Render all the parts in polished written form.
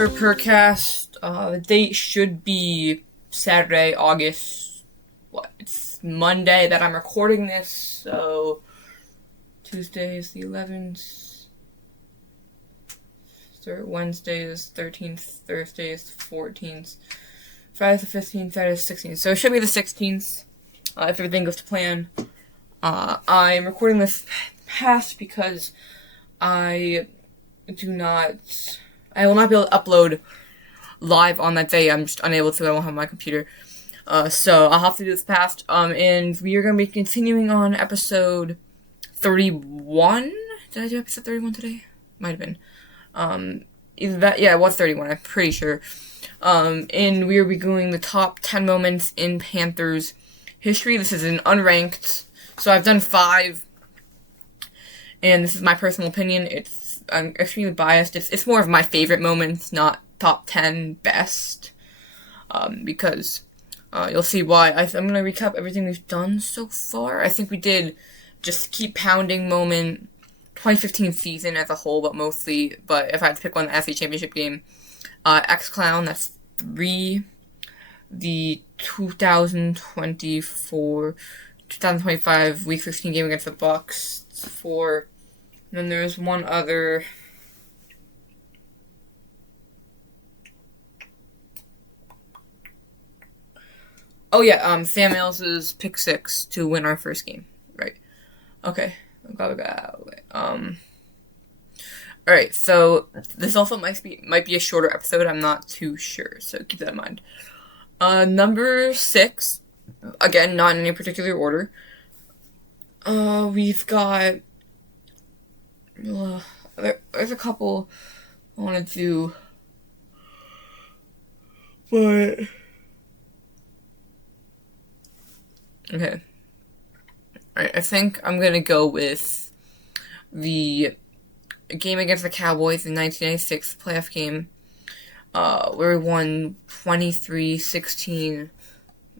for Purrcast. The date should be Saturday, August. It's Monday that I'm recording this, so Tuesday is the 11th. Wednesday is 13th. Thursday is 14th. Friday is the 15th. Saturday is 16th. So it should be the 16th, if everything goes to plan. I'm recording this past because I will not be able to upload live on that day. I'm just unable to. I won't have my computer. So I'll have to do this past. And we are going to be continuing on episode 31. Did I do episode 31 today? Might have been. Either that, yeah, it was 31, I'm pretty sure. And we will be doing the top 10 moments in Panthers history. This is an unranked, so I've done 5, and this is my personal opinion. I'm extremely biased. It's more of my favorite moments, not top 10 best, because you'll see why. I'm going to recap everything we've done so far. I think we did just keep pounding moment, 2015 season as a whole, but if I had to pick one, the SC Championship game, X-Clown, that's 3, the 2025 Week 16 game against the Bucks, 4, and then there's one other, oh yeah, Sam Mills' pick 6 to win our first game, right, okay. Alright, so this also might be a shorter episode. I'm not too sure, so keep that in mind. Number 6, again, not in any particular order. We've got there's a couple I want to do, but okay. Alright, I think I'm going to go with the game against the Cowboys in 1996 playoff game, where we won 23-16.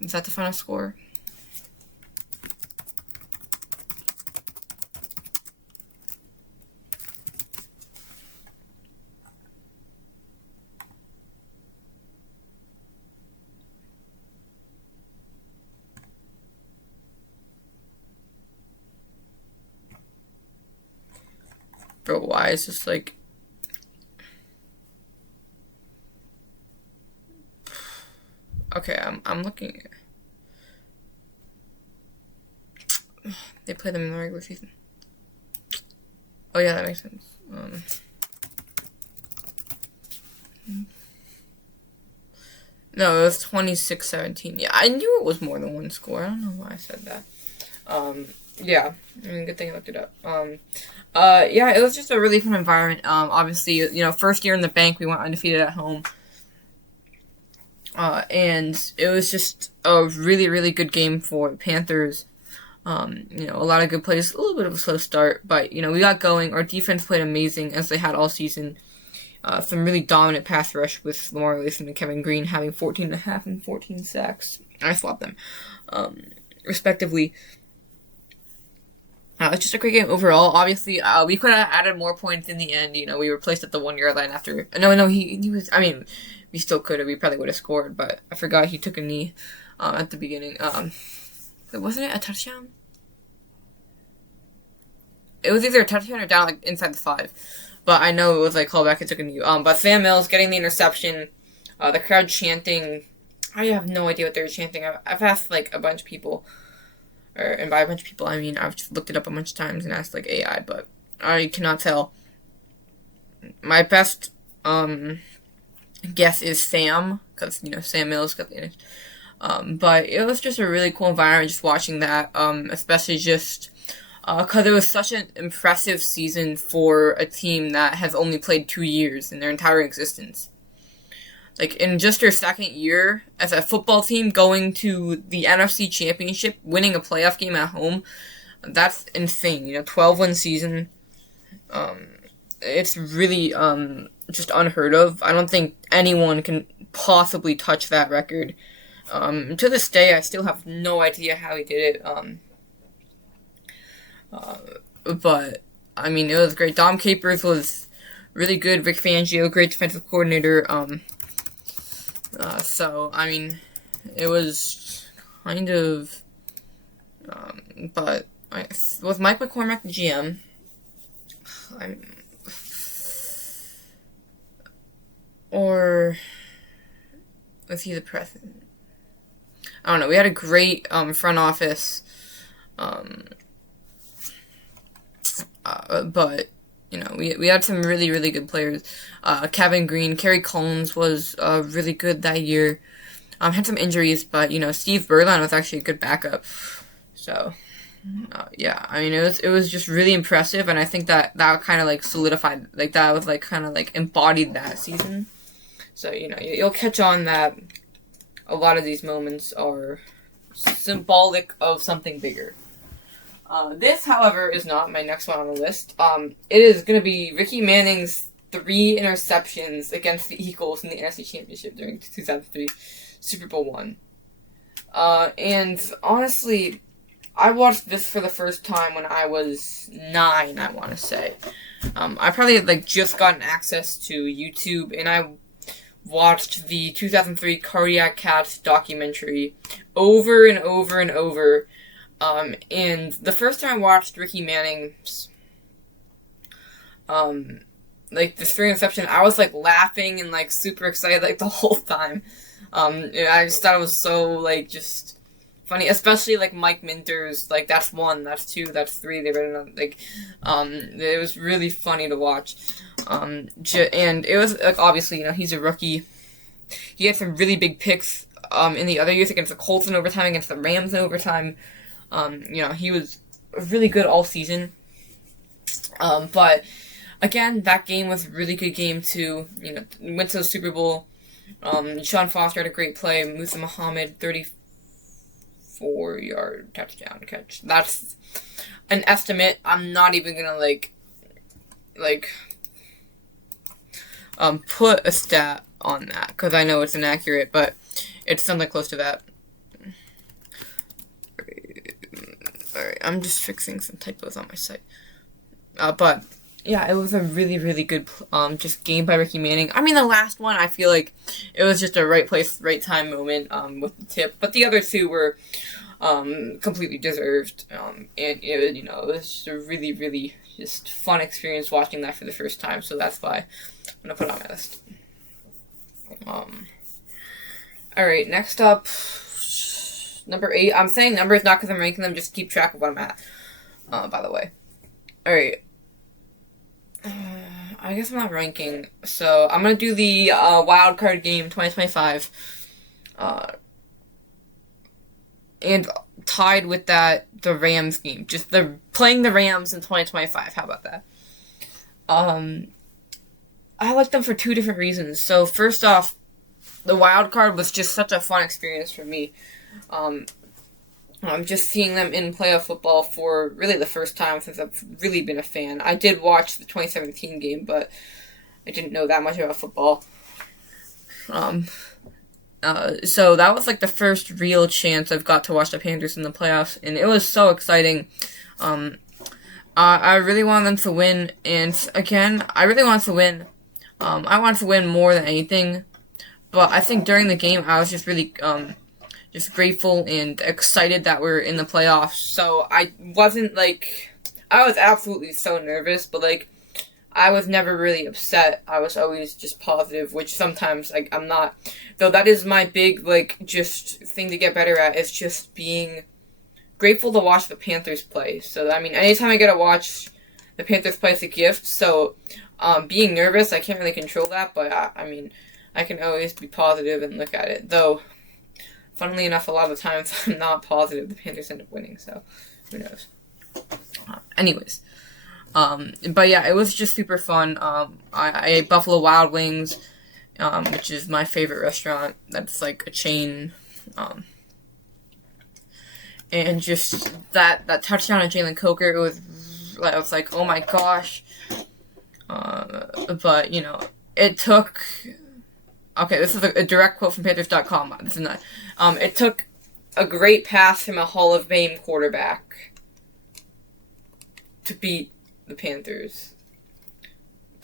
Is that the final score? Bro, why is this like... Okay, I'm looking. They play them in the regular season. Oh yeah, that makes sense. No, it was 26-17. Yeah, I knew it was more than one score. I don't know why I said that. Yeah, I mean, good thing I looked it up. Yeah, it was just a really fun environment. Obviously, first year in the bank, we went undefeated at home. And it was just a really, really good game for the Panthers. A lot of good plays, a little bit of a slow start, but, we got going. Our defense played amazing, as they had all season. Some really dominant pass rush with Lamar Latham and Kevin Green having 14.5 and 14 sacks. I swapped them, respectively. It's just a great game overall. Obviously, we could have added more points in the end. We were placed at the 1-yard line after. No, he was. I mean, we still could have. We probably would have scored, but I forgot he took a knee at the beginning. Wasn't it a touchdown? It was either a touchdown or down inside the 5, but I know it was called back and took a knee. But Sam Mills getting the interception, the crowd chanting. I have no idea what they were chanting. I've asked a bunch of people. And by a bunch of people, I mean I've just looked it up a bunch of times and asked AI, but I cannot tell. My best guess is Sam, because Sam Mills got the image. But it was just a really cool environment just watching that, especially just because it was such an impressive season for a team that has only played 2 years in their entire existence. In just your second year as a football team going to the NFC Championship, winning a playoff game at home, that's insane. 12-win season. It's really just unheard of. I don't think anyone can possibly touch that record. To this day, I still have no idea how he did it. But I mean, it was great. Dom Capers was really good. Vic Fangio, great defensive coordinator. So I mean, it was kind of, but with Mike McCormack, the GM, or was he the president? I don't know. We had a great front office, but we had some really, really good players. Kevin Green, Kerry Collins was really good that year. Had some injuries, but Steve Berline was actually a good backup. So yeah, I mean it was just really impressive, and I think that kind of like solidified, like that was like kind of like embodied that season. So you'll catch on that a lot of these moments are symbolic of something bigger. This, however, is not my next one on the list. It is going to be Ricky Manning's 3 interceptions against the Eagles in the NFC Championship during 2003 Super Bowl I. And honestly, I watched this for the first time when I was 9, I want to say. I probably had like just gotten access to YouTube, and I watched the 2003 Cardiac Cats documentary over and over and over. And the first time I watched Ricky Manning's, like, the 3 interception, I was, like, laughing and, like, super excited, like, the whole time. I just thought it was so, like, just funny, especially, like, Mike Minter's, like, that's 1, that's 2, that's 3, they read it, like, it was really funny to watch. And it was, like, obviously, he's a rookie. He had some really big picks, in the other years against the Colts in overtime, against the Rams in overtime. He was really good all season. But again, that game was a really good game too. Went to the Super Bowl. Sean Foster had a great play. Musa Muhammad, 34-yard touchdown catch. That's an estimate. I'm not even gonna put a stat on that because I know it's inaccurate, but it's something close to that. Alright, I'm just fixing some typos on my site. But yeah, it was a really, really good just game by Ricky Manning. I mean, the last one, I feel like it was just a right place, right time moment with the tip. But the other 2 were completely deserved. And it was just a really, really just fun experience watching that for the first time. So that's why I'm gonna put it on my list. Alright, next up, number 8. I'm saying numbers not because I'm ranking them, just keep track of what I'm at, by the way. Alright. I guess I'm not ranking, so I'm going to do the wild card game 2025. And tied with that, the Rams game. Just playing the Rams in 2025. How about that? I like them for 2 different reasons. So first off, the wild card was just such a fun experience for me. I'm just seeing them in playoff football for really the first time since I've really been a fan. I did watch the 2017 game, but I didn't know that much about football. So that was like the first real chance I've got to watch the Panthers in the playoffs, and it was so exciting. I really wanted them to win, and again, I really wanted to win. I wanted to win more than anything, but I think during the game I was just really just grateful and excited that we're in the playoffs. So I wasn't I was absolutely so nervous, but I was never really upset. I was always just positive, which sometimes I'm not. Though that is my big just thing to get better at, is just being grateful to watch the Panthers play. So I mean, anytime I get to watch the Panthers play, it's a gift. So being nervous, I can't really control that, but I mean, I can always be positive and look at it. Though, funnily enough, a lot of the times I'm not positive. The Panthers end up winning, so who knows. Anyways. But yeah, it was just super fun. I ate Buffalo Wild Wings, which is my favorite restaurant. That's like a chain. And just that touchdown of Jalen Coker, I was like, oh my gosh. But, it took... Okay, this is a direct quote from Panthers.com. This is not... it took a great pass from a Hall of Fame quarterback to beat the Panthers.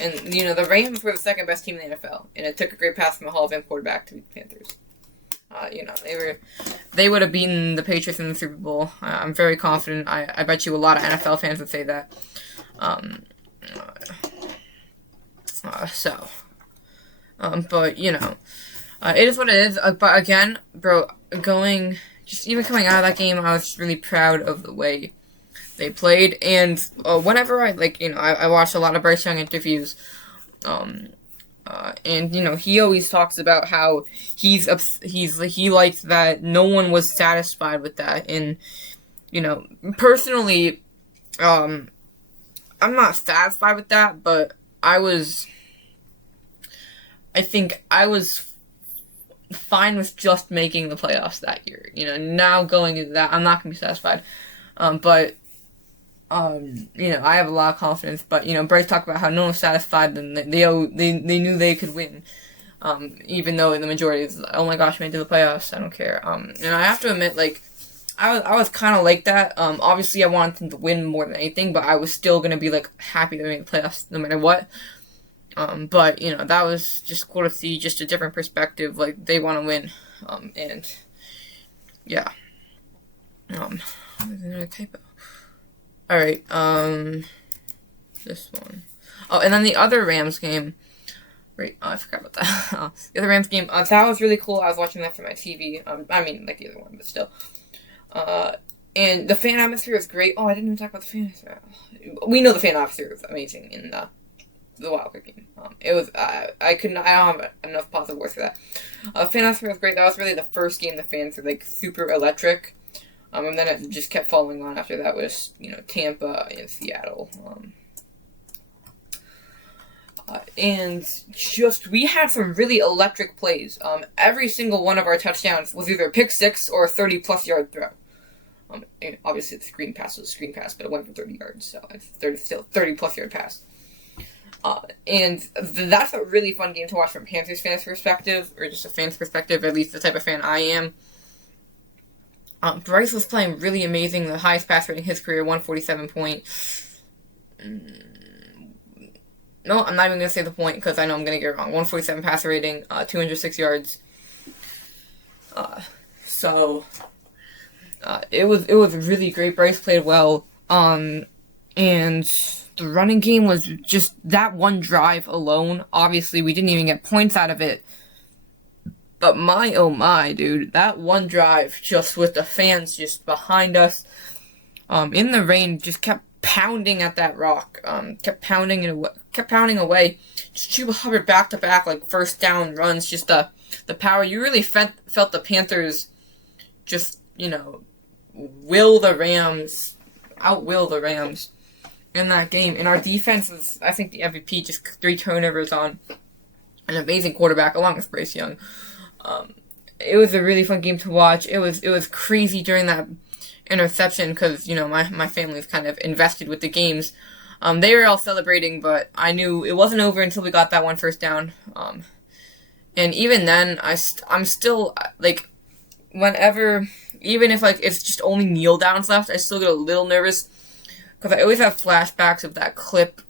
And, you know, the Rams were the second best team in the NFL. And it took a great pass from a Hall of Fame quarterback to beat the Panthers. You know, they would have beaten the Patriots in the Super Bowl. I'm very confident. I bet you a lot of NFL fans would say that. But, you know, it is what it is. But again, bro, even coming out of that game, I was just really proud of the way they played. And whenever I watched a lot of Bryce Young interviews, and, you know, he always talks about how he liked that no one was satisfied with that. And, you know, personally, I'm not satisfied with that, but I think I was fine with just making the playoffs that year. You know, now going into that, I'm not going to be satisfied. You know, I have a lot of confidence, but, you know, Bryce talked about how no one was satisfied, and they knew they could win. Even though the majority is, oh my gosh, we made it to the playoffs, I don't care. And I have to admit, like, I was kind of like that. Obviously I wanted them to win more than anything, but I was still going to be, like, happy to make the playoffs no matter what. But, you know, that was just cool to see, just a different perspective, like, they want to win. And, yeah. Another typo. Alright, this one. Oh, and then the other Rams game. Right, I forgot about that. The other Rams game, that was really cool. I was watching that from my TV. I mean, like the other one, but still. And the fan atmosphere was great. Oh, I didn't even talk about the fan atmosphere. We know the fan atmosphere was amazing in the Wildcard game. It was, I don't have enough positive words for that. Fan atmosphere was great. That was really the first game the fans were, like, super electric. And then it just kept following on after that was, you know, Tampa and Seattle. And just, we had some really electric plays. Every single one of our touchdowns was either a pick six or a 30-plus yard throw. And obviously the screen pass was a screen pass, but it went for 30 yards, so it's still 30-plus yard pass. And that's a really fun game to watch from Panthers fans' perspective, or just a fan's perspective, at least the type of fan I am. Bryce was playing really amazing. The highest pass rate in his career, 147 point. No, I'm not even going to say the point because I know I'm going to get it wrong. 147 passer rating, 206 yards. It was really great. Bryce played well. And the running game was just that one drive alone. Obviously, we didn't even get points out of it. But my, oh my, dude, that one drive, just with the fans just behind us, in the rain, just kept pounding at that rock, kept pounding away. Just Chuba Hubbard back to back, like, first down runs, just the power. You really felt the Panthers just, you know, outwill the Rams in that game. And our defense was, I think, the MVP, just 3 turnovers on an amazing quarterback, along with Bryce Young. It was a really fun game to watch. It was crazy during that interception because, you know, my family was kind of invested with the games. They were all celebrating, but I knew it wasn't over until we got that one first down. And even then, I'm still, like, whenever, even if, like, it's just only kneel downs left, I still get a little nervous because I always have flashbacks of that clip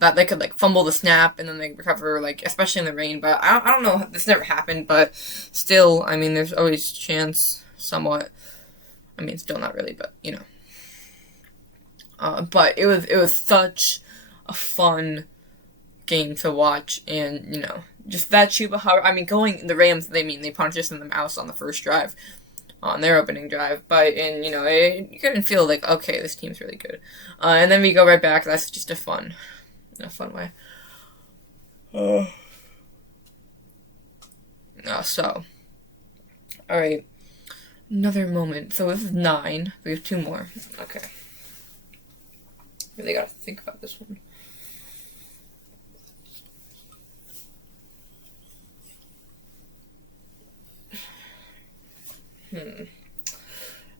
that they could, like, fumble the snap and then they recover, like, especially in the rain. But I don't know, this never happened, but still, I mean, there's always chance, somewhat. I mean, still not really, but, you know. But it was such a fun game to watch, and, you know, just that Chuba Hubbard, I mean, the Rams, they punched us in the mouth on the first drive, on their opening drive, and, you know, you couldn't feel like, okay, this team's really good. And then we go right back, that's just a fun way. Alright. Another moment. So this is 9. We have 2 more. Okay. Really gotta think about this one.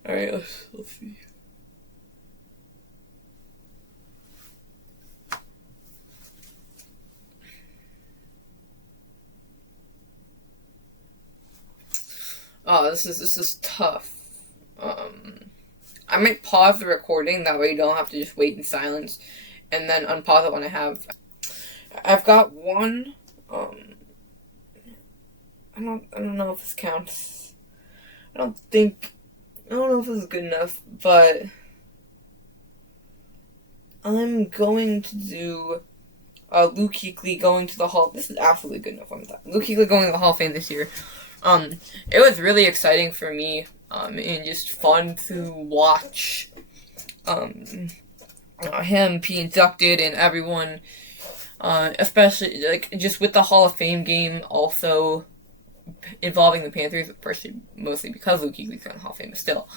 Alright, let's see. Oh, this is tough. I might pause the recording, that way you don't have to just wait in silence and then unpause it when I have. I've got one. I don't know if this counts. I don't know if this is good enough, but I'm going to do Luke Kuechly going to the Hall. This is absolutely good enough. Luke Kuechly going to the Hall of Fame this year. It was really exciting for me, and just fun to watch him be inducted, and everyone, especially like just with the Hall of Fame game also involving the Panthers, mostly because Luke Kuechly's going to the Hall of Fame, but still,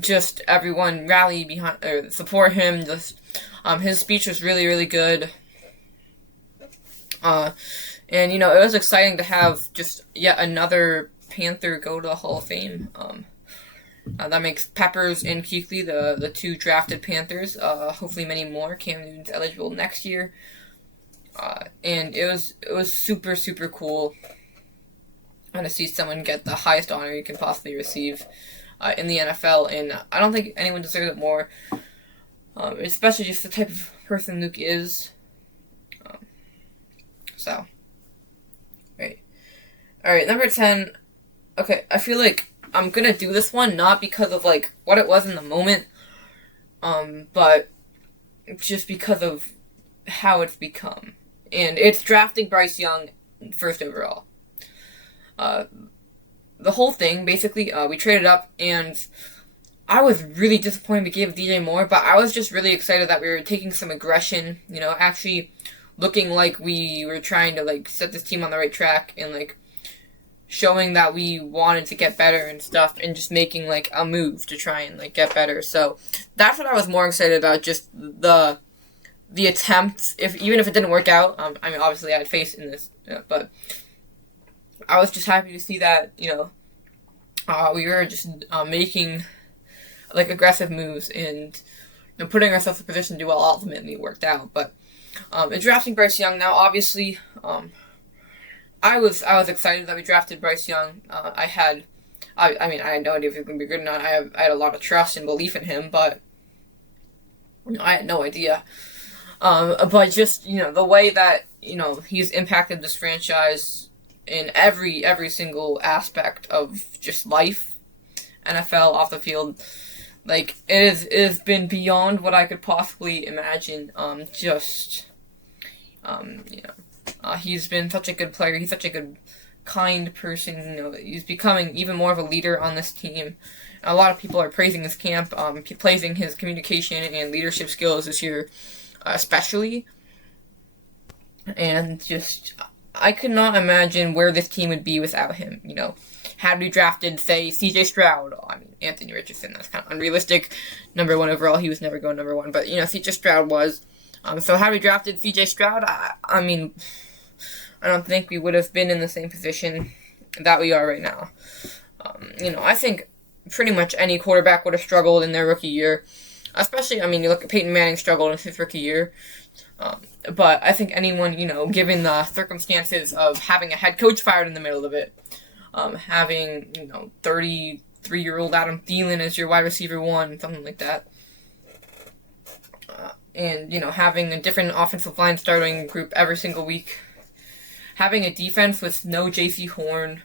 just everyone rally behind or support him. Just his speech was really, really good. And it was exciting to have just yet another Panther go to the Hall of Fame. That makes Peppers and Kuechly the two drafted Panthers. Hopefully many more. Cam Newton's eligible next year. And it was super, super cool to see someone get the highest honor you can possibly receive in the NFL. And I don't think anyone deserves it more, especially just the type of person Luke is. So, right. Alright, number 10. Okay, I feel like I'm gonna do this one not because of, like, what it was in the moment, but just because of how it's become. And it's drafting Bryce Young first overall. The whole thing, basically, we traded up, and I was really disappointed we gave DJ Moore, but I was just really excited that we were taking some aggression, actually looking like we were trying to, like, set this team on the right track, and, like, showing that we wanted to get better and stuff, and just making, like, a move to try and, like, get better. So that's what I was more excited about, just the attempt, even if it didn't work out. I mean, obviously I had faith in this, but I was just happy to see that, we were just making, like, aggressive moves and putting ourselves in a position to do well. Ultimately it worked out, but in drafting Bryce Young now, obviously, I was excited that we drafted Bryce Young. I had no idea if he was going to be good or not. I had a lot of trust and belief in him, but I had no idea. But just the way that he's impacted this franchise in every single aspect of just life, NFL, off the field. Like, it has been beyond what I could possibly imagine. He's been such a good player. He's such a good, kind person. He's becoming even more of a leader on this team. A lot of people are praising his camp, praising his communication and leadership skills this year, especially. And just, I could not imagine where this team would be without him. Had we drafted, say, C.J. Stroud, Anthony Richardson, that's kind of unrealistic. Number 1 overall, he was never going number 1, but, C.J. Stroud was. So had we drafted C.J. Stroud, I don't think we would have been in the same position that we are right now. I think pretty much any quarterback would have struggled in their rookie year. Especially, you look at Peyton Manning struggled in his rookie year. But I think anyone, given the circumstances of having a head coach fired in the middle of it, having, 33-year-old Adam Thielen as your wide receiver 1, something like that. And, having a different offensive line starting group every single week. Having a defense with no J.C. Horn,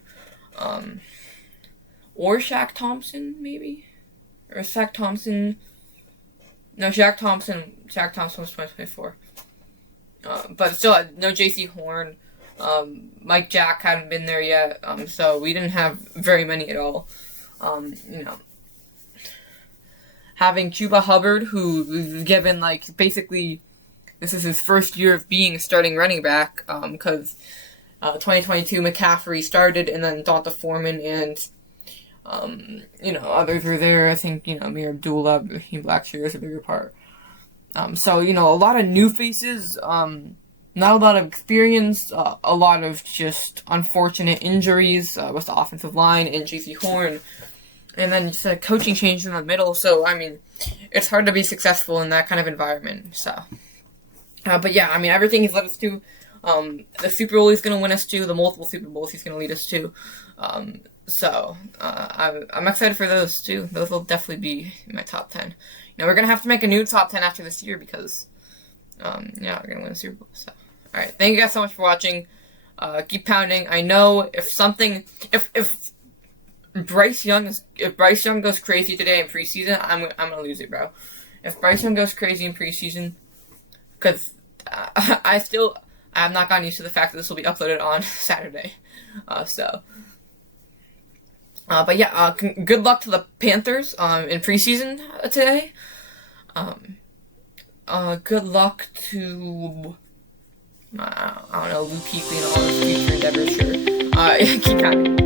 or Shaq Thompson, maybe? Or Shaq Thompson. No, Shaq Thompson was 2024. But still, no J.C. Horn. Mike Jack hadn't been there yet, so we didn't have very many at all. Having Chuba Hubbard, who was given, basically, this is his first year of being a starting running back, because 2022 McCaffrey started, and then Donta Foreman and, others were there. I think, Amir Abdullah, Raheem Blackshear is a bigger part. So, a lot of new faces, not a lot of experience, a lot of just unfortunate injuries with the offensive line and J.C. Horn, and then just a coaching change in the middle. So, it's hard to be successful in that kind of environment. So, but yeah, everything he's led us to, the Super Bowl he's going to win us to, the multiple Super Bowls he's going to lead us to. So, I'm excited for those too. Those will definitely be in my top 10. We're going to have to make a new top 10 after this year because You're not gonna win the Super Bowl. So, all right, thank you guys so much for watching. Keep pounding. I know if Bryce Young goes crazy today in preseason, I'm gonna lose it, bro. If Bryce Young goes crazy in preseason, because I have not gotten used to the fact that this will be uploaded on Saturday. But yeah, good luck to the Panthers in preseason today. Good luck to I don't know, Luke Kuechly and all his future endeavors. Sure. Keep counting.